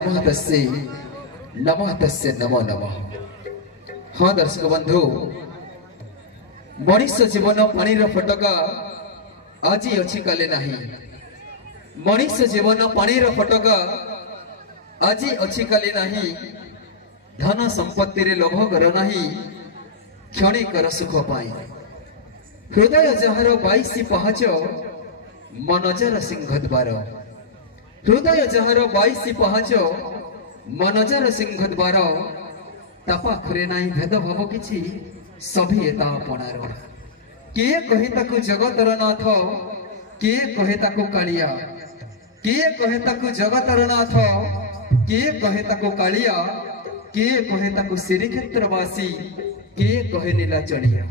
नमः तस्से नमो नमः। हाँ दर्शक बंधु, मनीष जीवन पानी फटका आज अच्छी काले नहीं। मनीष जीवन पानी फटका आज अच्छी काले नहीं। धन संपत्ति रे लोभ कर नहीं, क्षणिकर सुख पाई। हृदय जहार 22 पहाच मनजर सिंह द्वार। हृदय जहार 22 पहाच मनजर सिंह द्वार। ता पाखरे नाही भेदभाव किछि, सभी एता अपनार। किए कहे ताकु जगतर नाथ, किए कहे ताकु कालिया। किए कहे ताकु जगतर नाथ, किए कहे ताकु कालिया। किए कहे ताकु श्रीक्षेत्रवासी, किए कहे नीला चढ़िया।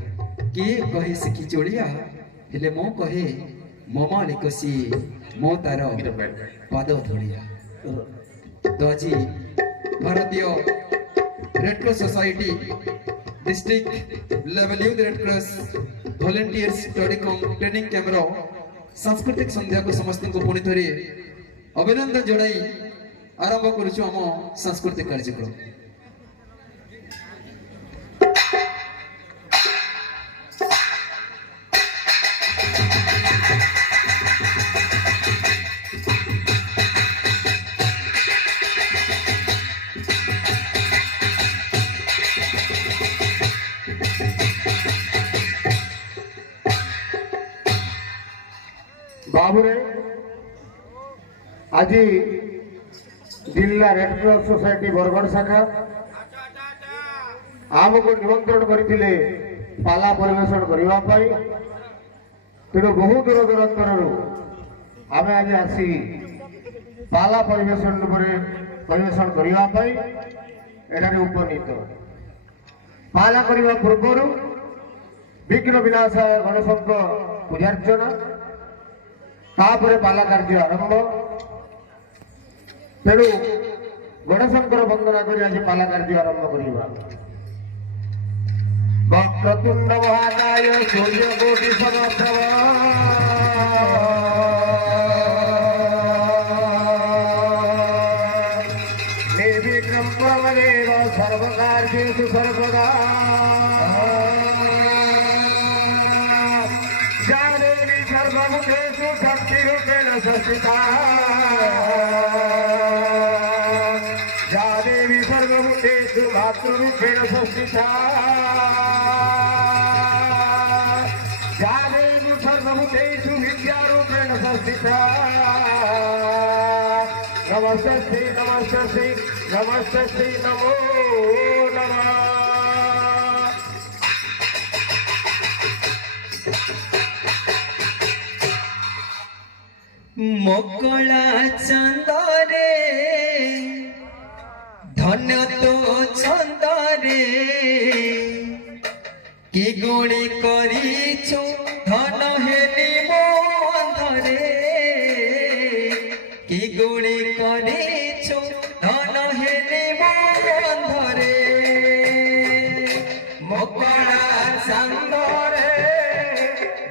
किए कहे सिखी चोड़िया, हेले मो कहे मो मालिक सिए, मो तार पाद धोड़िया। तो आज भारतीय red cross society district level youth red cross volunteers training camper सांस्कृतिक संध्या को समस्त को पुणी थोड़ी अभिनंदन जणाई आरंभ करुछु आम सांस्कृतिक कार्यक्रम। बाबुरे आज जिला रेड क्रॉस सोसाइटी बरगढ़ शाखा आमको निमंत्रण करते पाला परिवेशन करने। तेणु बहु दूर दूरांतर आम आज आसी पाला परिवेशन करने एठारे उपनीत। पाला करने पूर्व विघ्न विनाश गणेश पूजार्चना, तापरे पाला कार्य आरंभ। तेणु गणेशंकर वंदना कर आज पाला कार्य आरंभ करवा। वक्रतुंड महाकाय सूर्यकोटि समप्रभ निर्विघ्नं प्रभदेव सर्वकार्येषु सर्वदा। सर्वभूतेषु शक्तिरूपेण संस्थिता, या देवी सर्वभूतेषु मातृरूपेण संस्थिता, या देवी सर्वभूतेषु विद्यारूपेण संस्थिता। नमस्ते नमस्ते नमस्ते नमो नमः। मकला चंदरे धन्य तो चंदरे, कि गुणी करिछु धन हेली बंधरे। कि गुणी करिछु धन हेली बंधरे। मकला चंदरे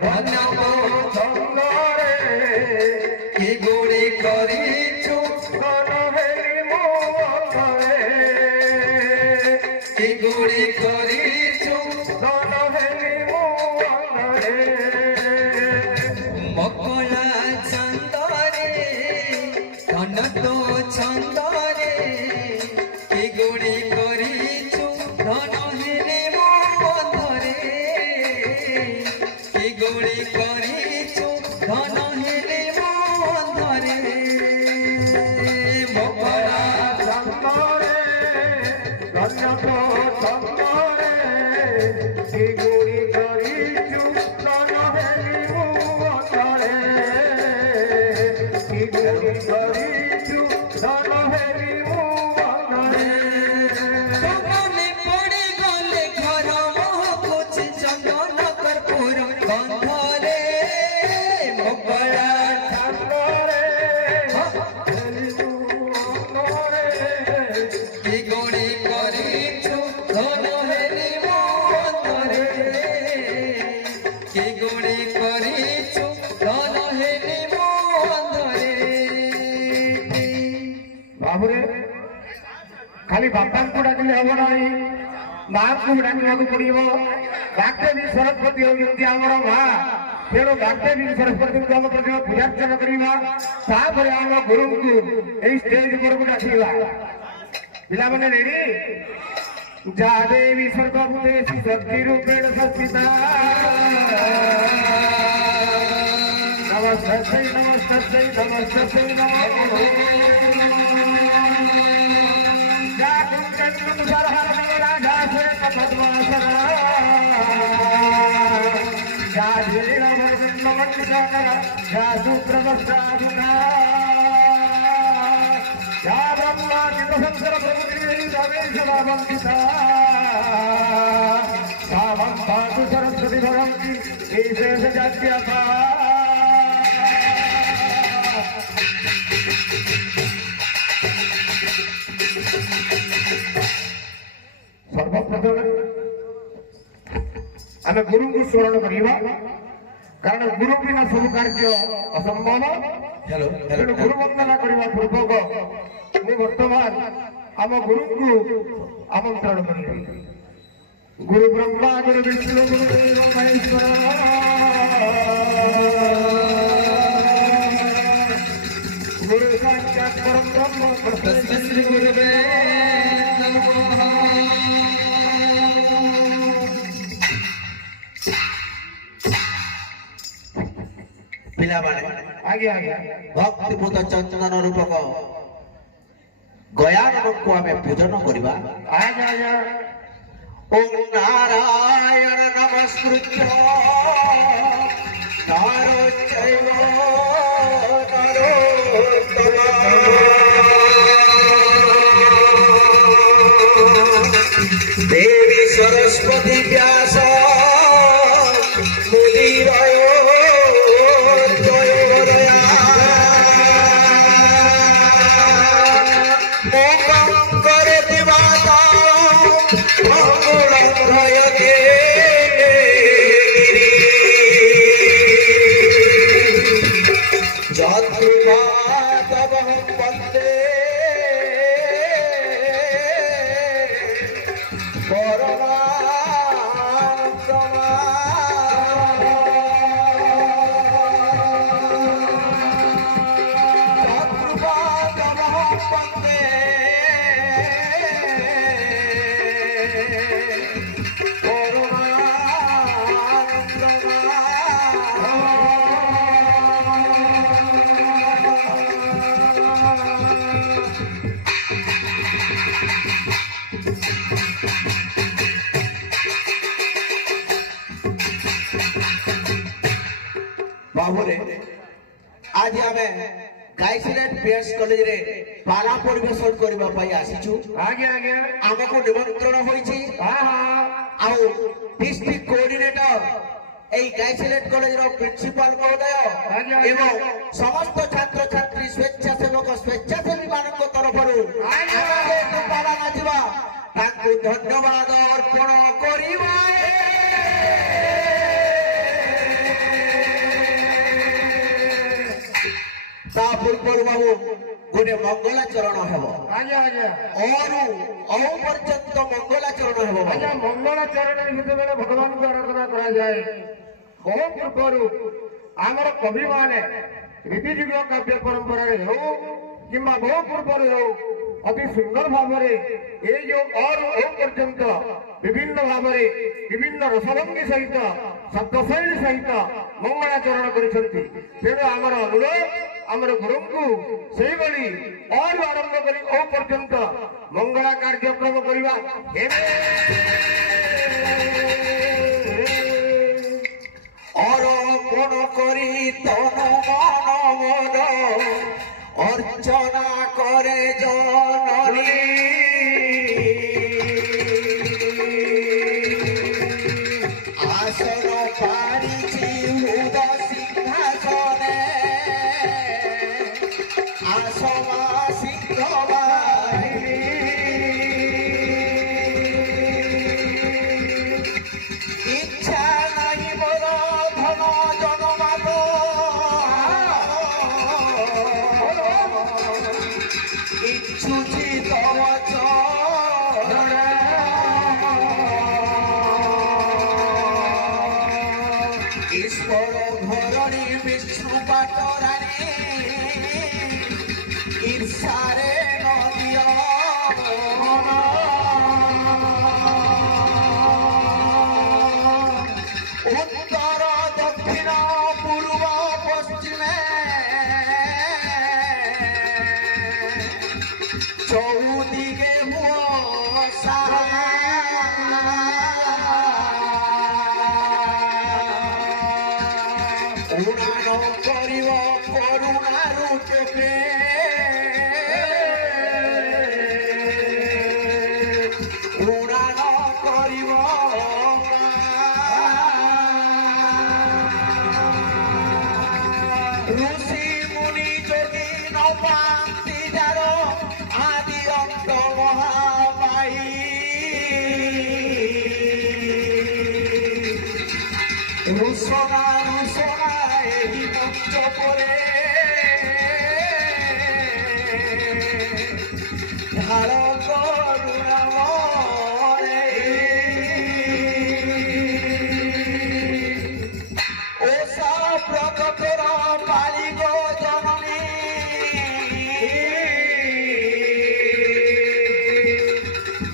धन्य तो चंदरे, कि गुणी करिछु धन हेली बंधरे। कि गुणी करिछु धन हेली बंधरे। मकला चंदरे धन तो चंदरे, कि गुणी करिछु धन हेली बंधरे। कि गुणी करिछु धन हेली बंधरे। मकला धन्य तो चंदरे ଖାଲି ବାପାଙ୍କୁ ଡାକିଲେ ହବ ନାହିଁ, ମାଙ୍କୁ ଡାକିବାକୁ ପଡିବ। ବାଗ୍ଦେବୀ ସରସ୍ୱତୀ ହେଉଛନ୍ତି ଆମର ମା, ତେଣୁ ବାଗ୍ଦେବୀ ସରସ୍ୱତୀଙ୍କୁ ଆମ ପ୍ରତି ପୂଜାର୍ଚ୍ଚନା କରିବା। ତାପରେ ଆମ ଗୁରୁଙ୍କୁ ଏଇ ଷ୍ଟେଜ ଉପରକୁ ଡାକିବା। ପିଲାମାନେ ରେଡି? जा देवी सर्वभूतेषु शक्ति रूपेण संस्थिता नमस्तस्यै नमस्तस्यै नमस्तस्यै नमो जा कुंचन्द्रमुसरहरकमला जा श्वेतपद्मासना जा धीरवर्णमण्डिता जा शुभ्रवस्त्राधुना या ब्रह्मादितसंसर प्रभुदेवी रमेशवावंकिता सावं पातु सरस्वती भवन्ति विशेषजात्यथा। सर्वप्रथम आम गुरु को स्मरण करवा, कारण गुरु बिना सब कार्य असंभव। तेणु गुरु वंदना करने पूर्वक मुझे बर्तमान आम गुरु को आमंत्रण करी। गुरु ब्रह्मा गुरु विष्णु गुरु देव महेश्वर गुरु साक्षात् परम ब्रह्म तस्मै श्री गुरवे नमः। पिला आगे आगे भक्तिभूत चंदन रूपक गयानन को आम पूजन करवा। आगे आगे ओम नारायण नमस्कृत्य नारचैव नरोत्तमम् देवी सरस्वती व्यास मुदिरयो बाबूरे आज आम गायसिलेट पीएस कॉलेज रे पाला परिवेशन करबा पई आसीछु। आगे आगे आमको निमंत्रण होईछि। आउ डिस्ट्रिक्ट कोऑर्डिनेटर এই গাইसिलेट कॉलेज रो प्रिंसिपल महोदय एवं समस्त छात्र छात्री स्वेच्छासेवक स्वेच्छासेवी मानक तरफरु आगे पाला नाचिबा ताकू धन्यवाद अर्पण करिबा। पूर्व बाबू गोटे मंगलाचरण हेब पर्यंत मंगलाचरण हेब। मंगलाचरण जिते भगवान को आराधना करा जाए बहु पूर्व आमर कवि माने रीतिजुग काव्य परंपरा हो कि बहु पूर्व हो अति सुंदर भाव ये जो पर्यंत विभिन्न भाव विभिन्न रसभंगी सहित शब्दशैली सहित मंगलाचरण करुँच। तेणु आमर अनुरोध आमर गुरु को से आरंभ कर पर्यंत मंगला कार्यक्रम करवा। अर्पण करी तन मन मोर अर्चना करे जननी आसन पारिछि उद सिंहासने आसमा सिंह बाहिनी इच्छा नहीं मोर धन जनमात इच्छुछि तव চৌদিকে মশা উড়ানো করিব করুণারু চোখে উড়ানো করিব ঋষি মুনি যোগী নপান্তি যার আদি অন্ত মহামায়ী রুষণা রুষণা এই মঞ্চ করে ঢাল করুণাময় ওষা প্রকটর বালি গো জননী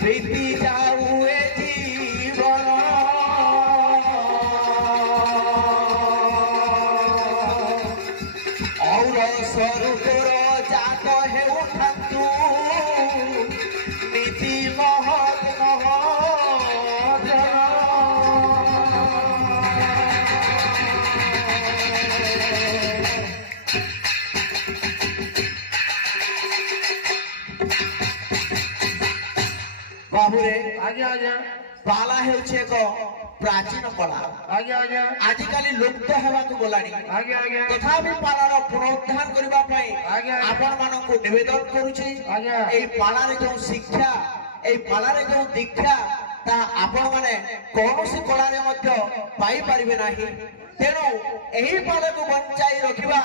প্রীতি যাও এ জীবন ଔର ସ୍ୱରୂପର ଜାତ ହେଉଥାନ୍ତୁ ନୀତି ମହତ ମହୋଦୟ ବାବୁରେ ଆଜ୍ଞା ଆଜ୍ଞା ପାଲା ହେଉଛି ଏକ ପ୍ରାଚୀନ କଳା ଆଜ୍ଞା ଆଜ୍ଞା ଆଜିକାଲି ଲୁପ୍ତ ହେବାକୁ ଗଲାଣି ଆଜ୍ଞା ଆଜ୍ଞା ତଥାପି ପାଲାର ପୁନରୁଦ୍ଧାର କରିବା ପାଇଁ ଆଜ୍ଞା। ଆପଣମାନଙ୍କୁ ନିବେଦନ କରୁଛି ଆଜ୍ଞା। ଏଇ ପାଲାରେ ଯେଉଁ ଶିକ୍ଷା ଏଇ ପାଲାରେ ଯେଉଁ ଦୀକ୍ଷା ତାହା ଆପଣମାନେ କୌଣସି କଳାରେ ମଧ୍ୟ ପାଇପାରିବେ ନାହିଁ ତେଣୁ ଏହି ପାଲାକୁ ବଞ୍ଚାଇ ରଖିବା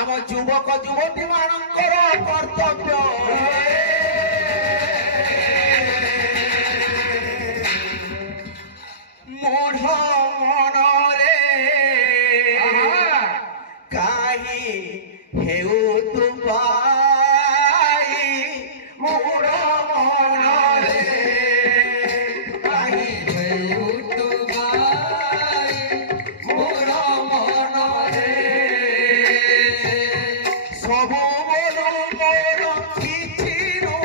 ଆମ ଯୁବକ ଯୁବତୀ ମାନଙ୍କର କର୍ତ୍ତବ୍ୟ মূঢ় মনরে কাহি হেউ তুমাই মূঢ় মনরে কাহি হেউ তুমাই মূঢ় মনরে সবু বলু মোর কিছু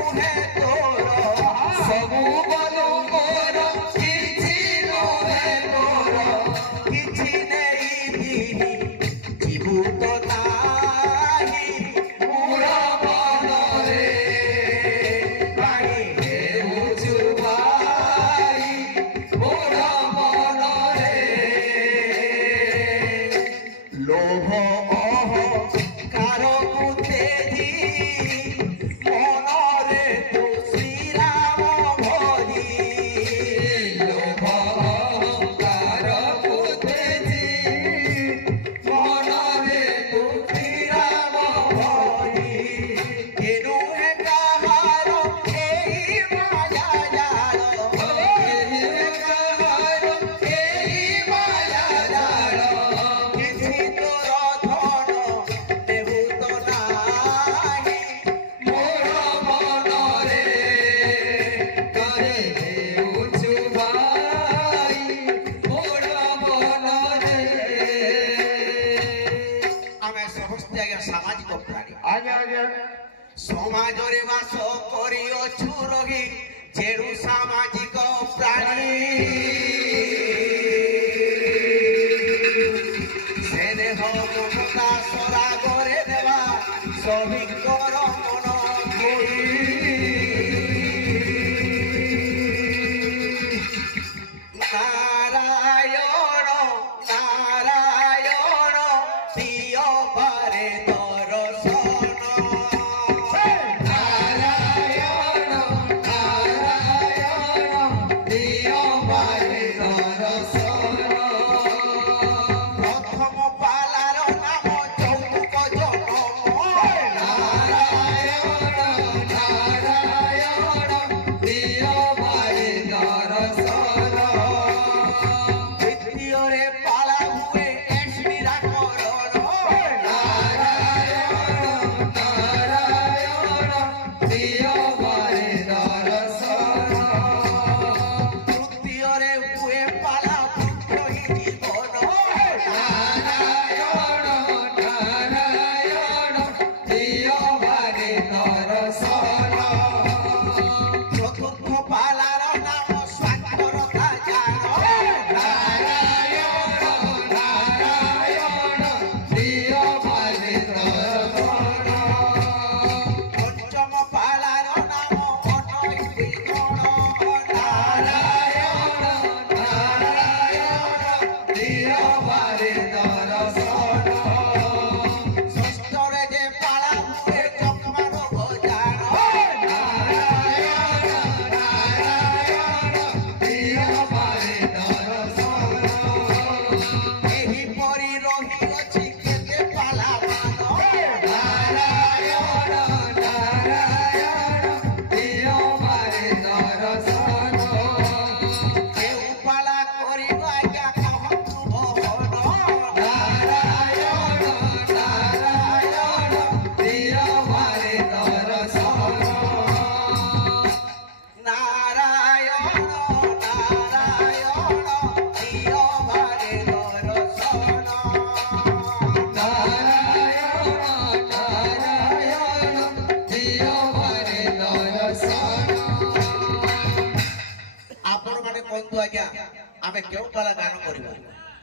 ଆମେ କେଉଁ ପାଲା ଗାନ କରିବା?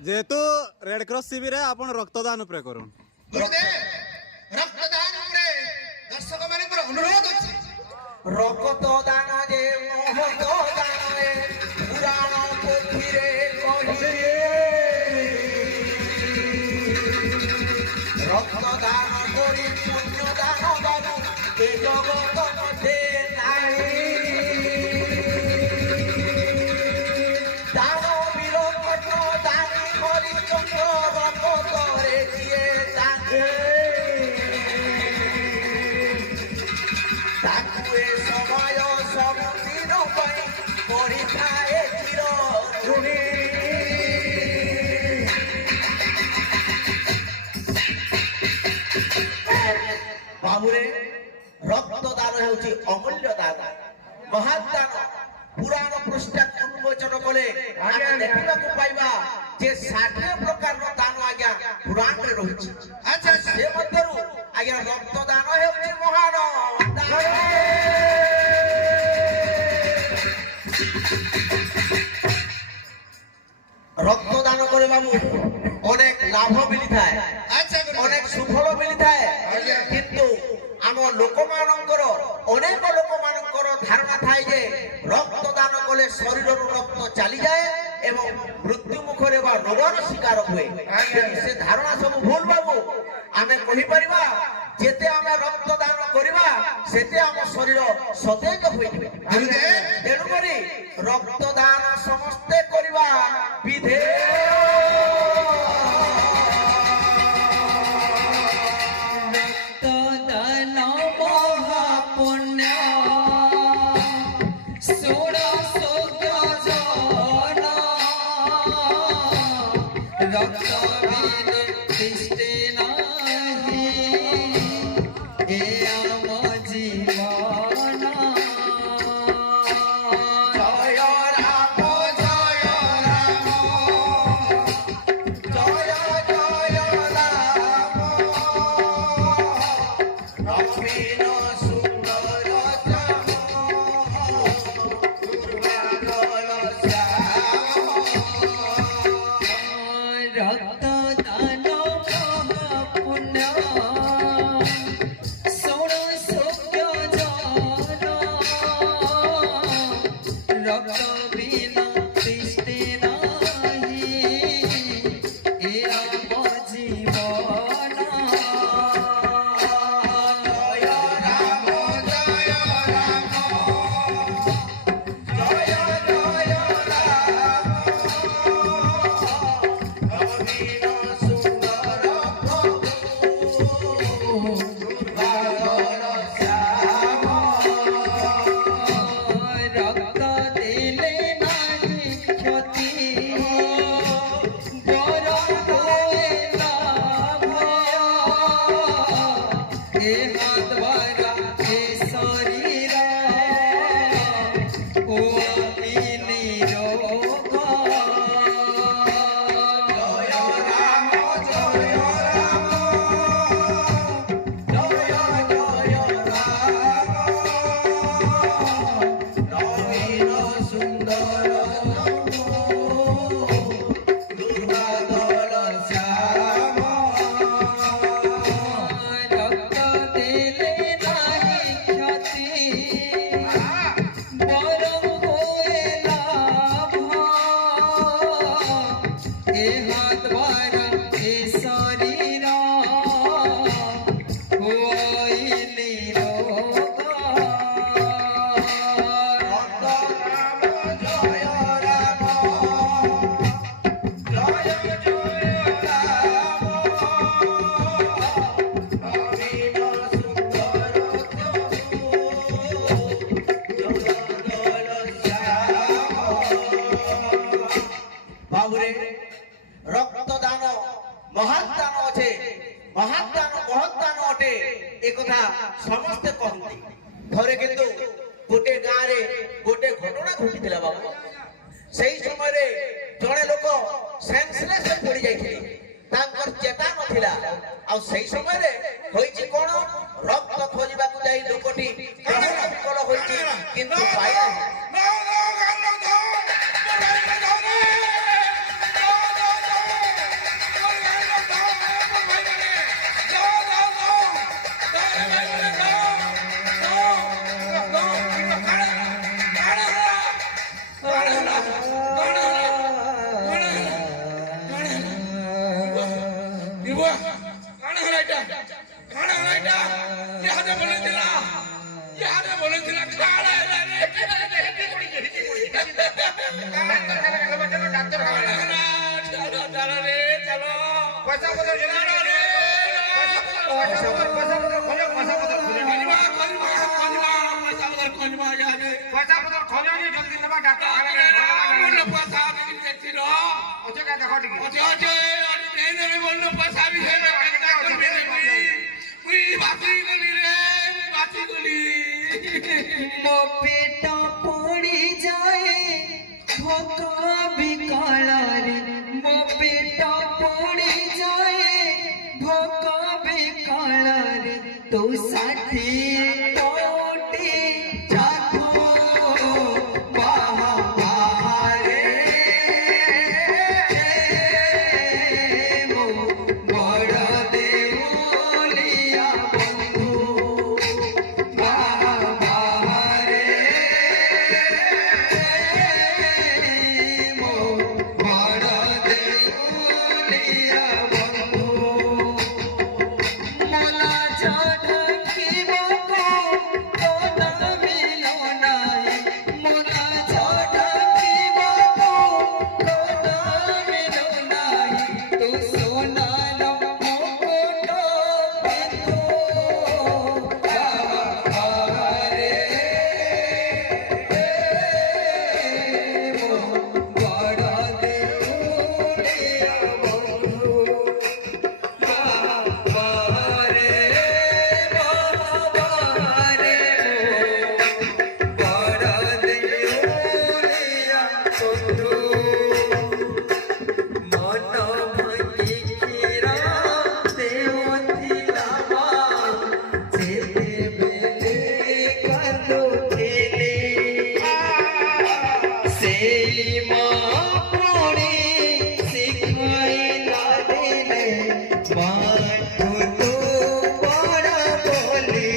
ଯେହେତୁ ରେଡ୍ କ୍ରସ୍ ଶିବିରରେ ଆପଣ ରକ୍ତଦାନ ଉପରେ କରୁନ୍। ରକ୍ତଦାନ ଉପରେ ଦର୍ଶକ ମାନଙ୍କର ଅନୁରୋଧ ଅଛି। ରକ୍ତଦାନ ଯେ ମହତ ଦାନରେ ପୁରାଣ ପୋଥିରେ କହିଲେ ରକ୍ତଦାନ କରି ପୁଣ୍ୟ ଦାନ ବାବୁ ଏ ଜଗତ ମଧ୍ୟରେ ନାହିଁ। ଦାନ ବୀର କର୍ଣ୍ଣ ଦାନି ହରିଚନ୍ଦ୍ର ରକ୍ତରେ ଦିଏ ତାଙ୍କେ ତାକୁ ଏ ସମୟ ସବୁଦିନ ପାଇଁ ପଡ଼ିଥାଏ ଚିର ଋଣୀ। ବାବୁରେ ରକ୍ତଦାନ ହେଉଛି ଅମୂଲ୍ୟ ଦାନ, ମହାନ ଦାନ। ପୁରାଣ ପୃଷ୍ଠା ଉନ୍ମୋଚନ କଲେ ଆମେ ଦେଖିବାକୁ ପାଇବା ଯେ 60 ପ୍ରକାରର ଦାନ ଆଜ୍ଞା ପୁରାଣରେ ରହିଛି। ଆଚ୍ଛା ସେ ମଧ୍ୟରୁ ଆଜ୍ଞା ରକ୍ତଦାନ ହେଉଛି ମହାନ ଦାନ। ରକ୍ତଦାନ କଲେ ବାବୁ ଅନେକ ଲାଭ ମିଳିଥାଏ, ଆଚ୍ଛା ଅନେକ ସୁଫଳ ମିଳିଥାଏ। କିନ୍ତୁ ଆମ ଲୋକମାନଙ୍କର ଅନେକ ଲୋକମାନଙ୍କର ଧାରଣା ଥାଏ ଯେ ରକ୍ତଦାନ କଲେ ଶରୀରରୁ ରକ୍ତ ଚାଲିଯାଏ ଏବଂ ମୃତ୍ୟୁ ମୁଖରେ ବା ରୋଗର ଶିକାର ହୁଏ। ସେ ଧାରଣା ସବୁ ଭୁଲ ବାବୁ। ଆମେ କହିପାରିବା ଯେତେ ଆମେ ରକ୍ତଦାନ କରିବା ସେତେ ଆମ ଶରୀର ସତେଜ ହୋଇଯିବେ। ତେଣୁକରି ରକ୍ତଦାନ ସମସ୍ତେ କରିବା ବିଧେୟ। ସମସ୍ତେ କହନ୍ତି। ଥରେ କିନ୍ତୁ ଗୋଟେ ଗାଁରେ ଗୋଟେ ଘଟଣା ଘଟିଥିଲା ବାବୁ। ସେଇ ସମୟରେ ଜଣେ ଲୋକ ସେନ୍ସଲେସ୍ ହୋଇ ପଡି ଯାଇଥିଲେ, ତାଙ୍କର ଚେତା ନଥିଲା। ଆଉ ସେଇ ସମୟରେ ହୋଇଛି କଣ, ରକ୍ତ ଖୋଜିବାକୁ ଯାଇ ଲୋକଟି ବିକଳ ହୋଇଛି, କିନ୍ତୁ ପାଇଲା पैसा पत्र खोलो जल्दी नवा डॉक्टर अच्छे क्या देखो ମୋ ପେଟ ପୋଡ଼ି ଯାଏ ଭୋକ ବିକଳରେ ମୋ ପେଟ ପୋଡ଼ି ଯାଏ ଭୋକ ବିକଳରେ ତୁ 60 କୋଟି ଯାକୁ ବାହାରେ ମୋ ବଡ଼ ଦେଉଳିଆ ବନ୍ଧୁ ବାହାରେ ମୋ ବଡ଼ ଦେଉଳିଆ ବନ୍ଧୁ ମଲା ଝଡ଼କିବାକୁ ତୋ ନାମି ନାହିଁ ମଲା ଝଡ଼କିବାକୁ ତୋ ନାମି ନାହିଁ ତୁ সোনার মুকুট পিন্ধু বাহারে ମୋ ବଡ଼ ଦେଉଳିଆ ବନ୍ଧୁ ବାହାରେ ବାହାରେ ମୋ ବଡ଼ ଦେଉଳିଆ ବନ୍ଧୁ ମନ ଭାଙ୍ଗି କ୍ଷୀର ଦେଉଥିଲା ମା ଯେତେବେଳେ କାନ୍ଦୁଥିଲି ସେଇ ମା ପୁଣି ଶିଖାଇଲା ଦିନେ ମାଠୁ ତୁ ବଡ଼ ବୋଲି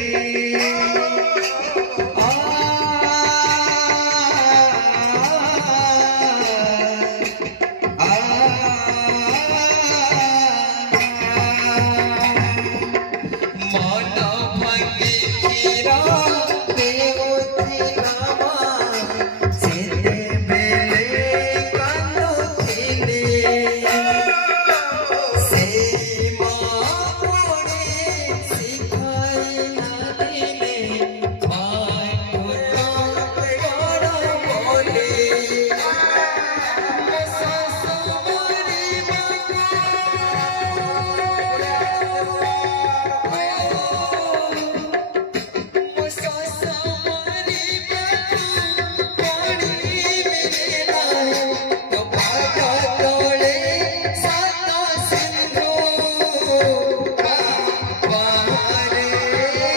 ମନ ଭାଙ୍ଗି କ୍ଷୀର ଦେଉଥିଲା ମା ଯେତେବେଳେ କାନ୍ଦୁଥିଲି ସେଇ ମା ପୁଣି ଶିଖାଇଲା ଦିନେ ମାଠୁ ତୁ ବଡ଼ ବୋଲି ମୋ ଶାଶୁ ମୋ ଶାଶୁ ମରିବାକୁ ପଡ଼ିବିନି ନାହିଁ ତୋ ପାଦ ତଳେ ସାତ ସିନ୍ଧୁ ବାହାରେ ମୋ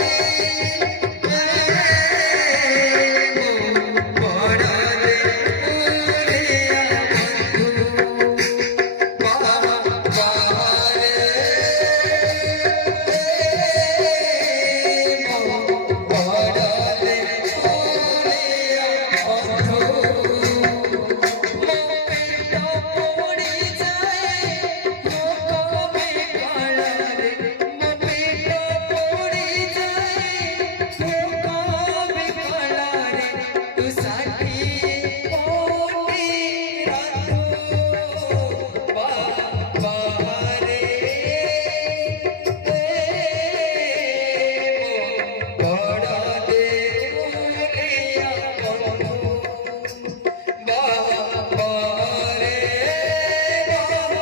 ବଡ଼ ଦେଉଳିଆ ବନ୍ଧୁ ବାହାରେ ମୋ ବଡ଼ ଦେଉଳିଆ ବନ୍ଧୁ ମୋ ପେଟ ପୋଡ଼ି ଯାଏ ଭୋକ ବିକଳରେ ମୋ ପେଟ ପୋଡ଼ି ଯାଏ ଭୋକ ବିକଳରେ ତୁ 60 କୋଟି ରାତୁ ବାହାରେ ମୋ ବଡ଼ ଦେଉଳିଆ ବନ୍ଧୁ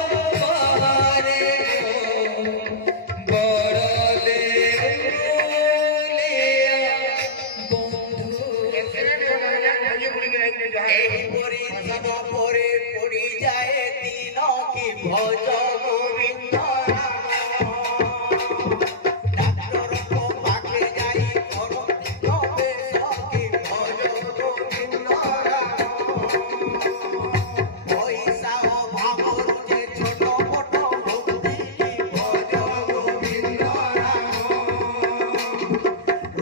ବାହାରେ ବାହାରେ ବଡ଼ ଦେଉଳିଆ ବନ୍ଧୁ ଏହିପରି ଦିନ ପରେ ପଡ଼ିଯାଏ ଦିନ କି ଭଜ ଗୋବିନ୍ଦ ଡାକ୍ତରଙ୍କ ପାଖେ ଯାଇ କରନ୍ତି ପ୍ରବେଶ କି ଭଜ ଗୋବିନ୍ଦ ପଇସା ଅଭାବରୁ ଯେ ଛୋଟ ମୋଟ ଭକ୍ତି କି ଭଜ ଗୋବିନ୍ଦ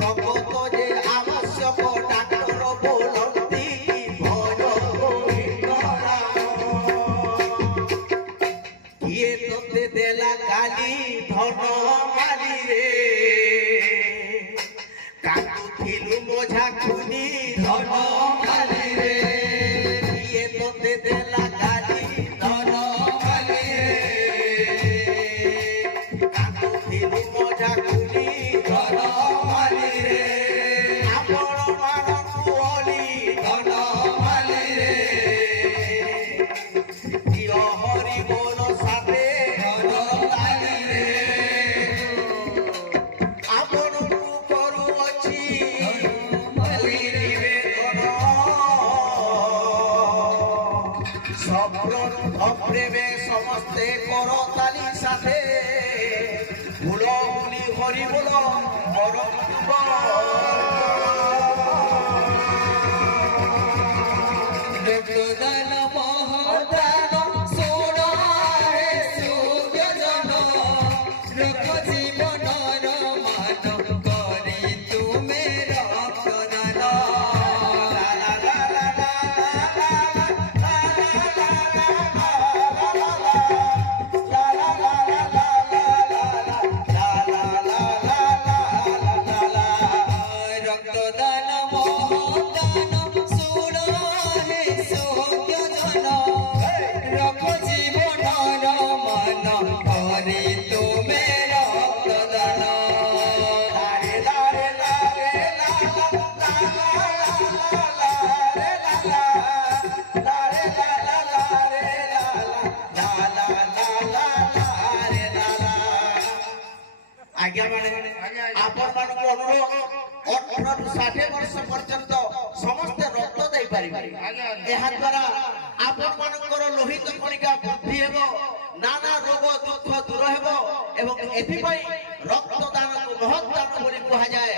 ରଗତ ଯେ ଆବଶ୍ୟକ ଡାକ୍ତର ବୋଲନ୍ତି କି ଭଜ ଗୋବିନ୍ଦ ধন মালি রে ইয়ে তোতে দেলা গালি ধন মালি রে কাকুথিলি মজা কুলি ধন মালি রে আপন ମାନଙ୍କୁ অলি ধন মালি রে দিও হরি বল সাথে ধন মালি রে ଆପଣଙ୍କୁ କରୁଅଛି মালি রে প্রেমে সমস্তে কর তালি সাথে ভুল ভুলি হরি বল রক্তদান মহদান সোনা হে সুজন রক্ষ জীবনর মান করি তুমে রক্তদান রক্তদান মহদান সোনা হে সুজন রক্ষ জীবনর মান করি তুমে রক্তদান ଆଜ୍ଞା ମାନେ ଆପଣ ମାନଙ୍କୁ ଅନୁରୋଧ 18 ରୁ 60 ବର୍ଷ ପର୍ଯ୍ୟନ୍ତ ସମସ୍ତେ ରକ୍ତ ଦେଇପାରିବେ ଏହା ଦ୍ୱାରା ଆପଣ ମାନଙ୍କର ଲୋହିତ କଣିକା ବୃଦ୍ଧି ହେବ ନାନା ରୋଗ ଦୁଃଖ ଦୂର ହେବ ଏବଂ ଏଥିପାଇଁ ରକ୍ତଦାନକୁ ମହତ୍ଦାନ ବୋଲି କୁହାଯାଏ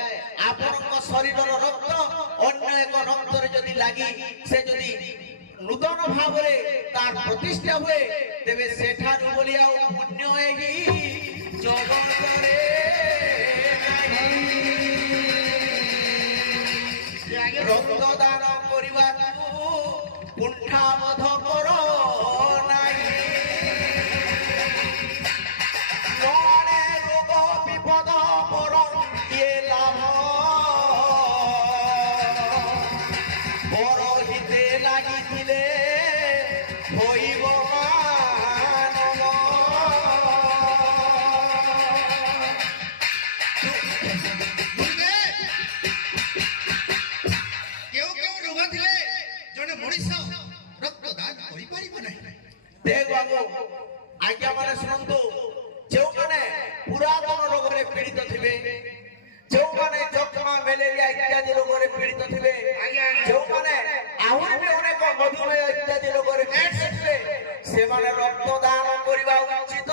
ଆପଣଙ୍କ ଶରୀରର ରକ୍ତ ଅନ୍ୟ ଏକ ରକ୍ତରେ ଯଦି ଲାଗି ସେ ଯଦି ନୂତନ ଭାବରେ ତାର ପ୍ରତିଷ୍ଠା ହୁଏ ତେବେ ସେଠାରୁ ବୋଲି ଆଉ ପୁଣ୍ୟ ଏହି ଜଗତରେ ରକ୍ତଦାନ କରିବାକୁ କୁଣ୍ଠାବୋଧ କର ନାହିଁ ଜଣେ ରୋଗ ବିପଦ ପର ଇଏ ଲାଭ ପରହିତେ ଲାଗିଥିଲେ ହୋଇବ ମାନବ କେଉଁ କେଉଁ ରୋଗ ଥିଲେ ଜଣେ ମଣିଷ ରକ୍ତଦାନ କରିପାରିବ ନାହିଁ ଦେଖ ବାବୁ ଆଜ୍ଞା ମାନେ ଶୁଣନ୍ତୁ ଯେଉଁମାନେ ପୁରାତନ ରୋଗରେ ପୀଡ଼ିତ ଥିବେ ଯେଉଁମାନେ ଯକ୍ଷ୍ମା ମ୍ୟାଲେରିଆ ଇତ୍ୟାଦି ରୋଗରେ ପୀଡ଼ିତ ଥିବେ ଯେଉଁମାନେ ଆହୁରି ବି ଅନେକ ମଧୁମେହ ଇତ୍ୟାଦି ରୋଗରେ ପୀଡ଼ିତ ଥିବେ ସେମାନେ ରକ୍ତଦାନ କରିବା ଉଚିତ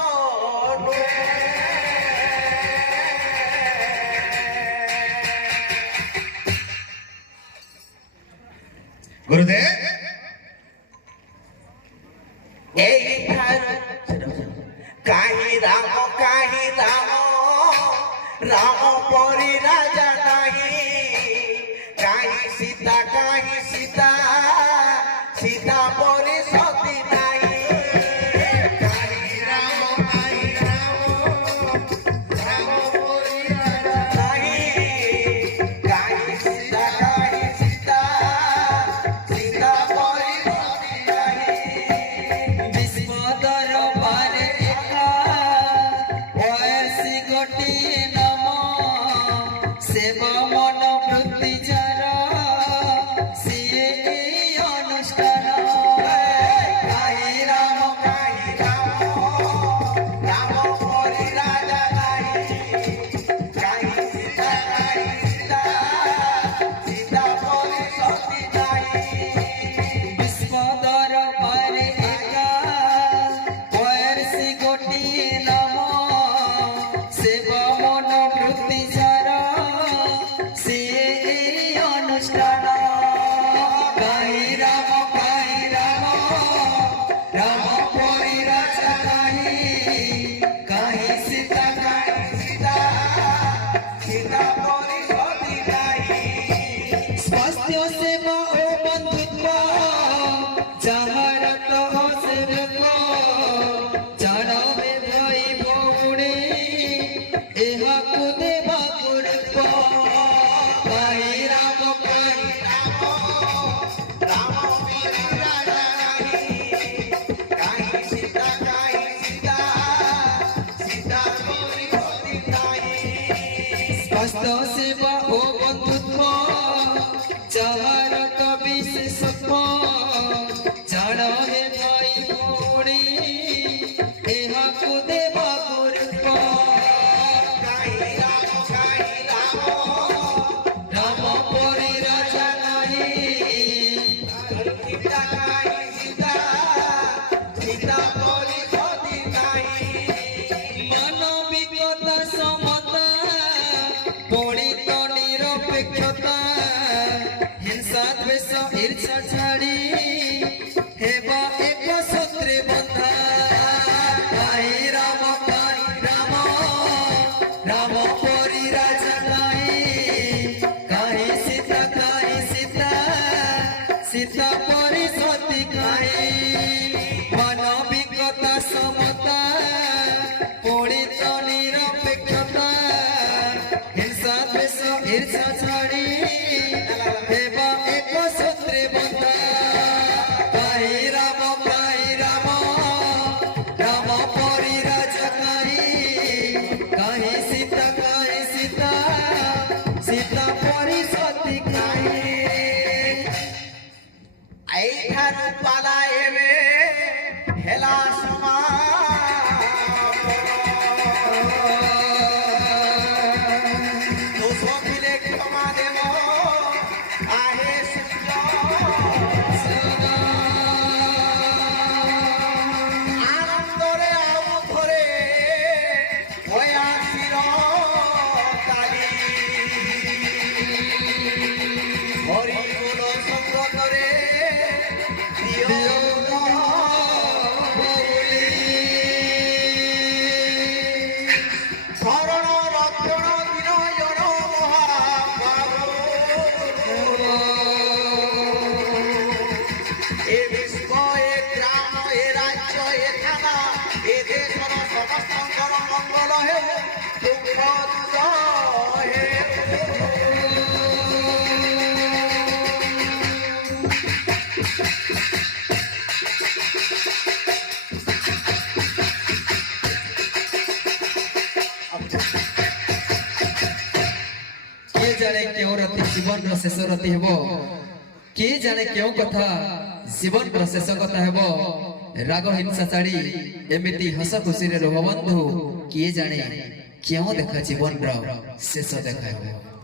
ନୁହେଁ ଗୁରୁଦେବ କାହିଁ ରାମ ରାମ ପରି ରାଜା ନାହିଁ କାହିଁ ସୀତା ସୀତା ପରି ସତୀ ନାହିଁ କାହିଁ ରାମ ପରି ରାଜା ନାହିଁ କାହିଁ ସୀତା ସୀତା ପରି ସତୀ ନାହିଁ বিস্মদর পারে একা বয়সী গোটিয়ে নাম সেব মন বৃত্তি যার সিয়ে এই অনুষ্ঠান কাহি রাম রাম পরি রাজা নাই কাহি সীতা সীতা পরি সতী নাই বিস্মদর পারে একা বয়সী গোটিয়ে নাম সেব মন বৃত্তি যার সিয়ে এই অনুষ্ঠান কাহি রাম রাম পরি রাজা কাহি কাহি সীতা সীতা পরি সতী নাই স্বাস্থ্য সেবা ও বন্ধুত্ব যাহার তহ সেবক জানবে ভাই ভৌণে এহাকু দেবা গুরুত্ব কাহি রাম ସୀତା କାହିଁ ସୀତା ସୀତା ପରି ସତୀ କାହିଁ মানবিকতা সমতা পড়িত নিরপেক্ষতা হিংসা দ্বেষ ঈর্ষা ছাড়ি হেবা এক সূত্রে বন্ধা কাহি রাম রাম পরি রাজা কাহি সীতা সীতা পরি সতী কাহি মানবিকতা সমতা পড়িত নিরপেক্ষতা হিংসা দ্বেষ ঈর্ষা ছাড়ি হেবা এক সূত্রে বন্ধা কাহি রাম রাম পরি রাজা কাহি সীতা সীতা পরি সতী কাহি এইঠাରୁ ପାଲା ଏବେ ହେଲା ସମାପନ ଦୋଷ ଥିଲେ କ୍ଷମା ଦେବ ଆହେ ସୂର୍ଯ୍ୟ ଆନନ୍ଦରେ ଆଉ ଥରେ ଭୟାସିର କାଲି ହରି ବୋଲ ସଂଗତରେ ଶରଣ ରକ୍ଷଣ ଦିନ ଜଣ ମହାବାହୁ ଏ ବିଶ୍ୱ ଏ ଗ୍ରାମ ଏ ରାଜ୍ୟ ଏ ଥାନା ଏ ଦେଶର ସମସ୍ତଙ୍କର ମଙ୍ଗଳ ହେଉ ଦୁଃଖ ଦୂର ହେଉ किए जाने क्यों राति जीवन रो शेष राति हेबो किए जाने क्यों कथा जीवन रो शेष कथा हेबो राग हिंसा छाड़ी एमिति हस खुशी रे रह बंधु किए जाने क्यों देखा जीवन रो शेष देखा हेबो।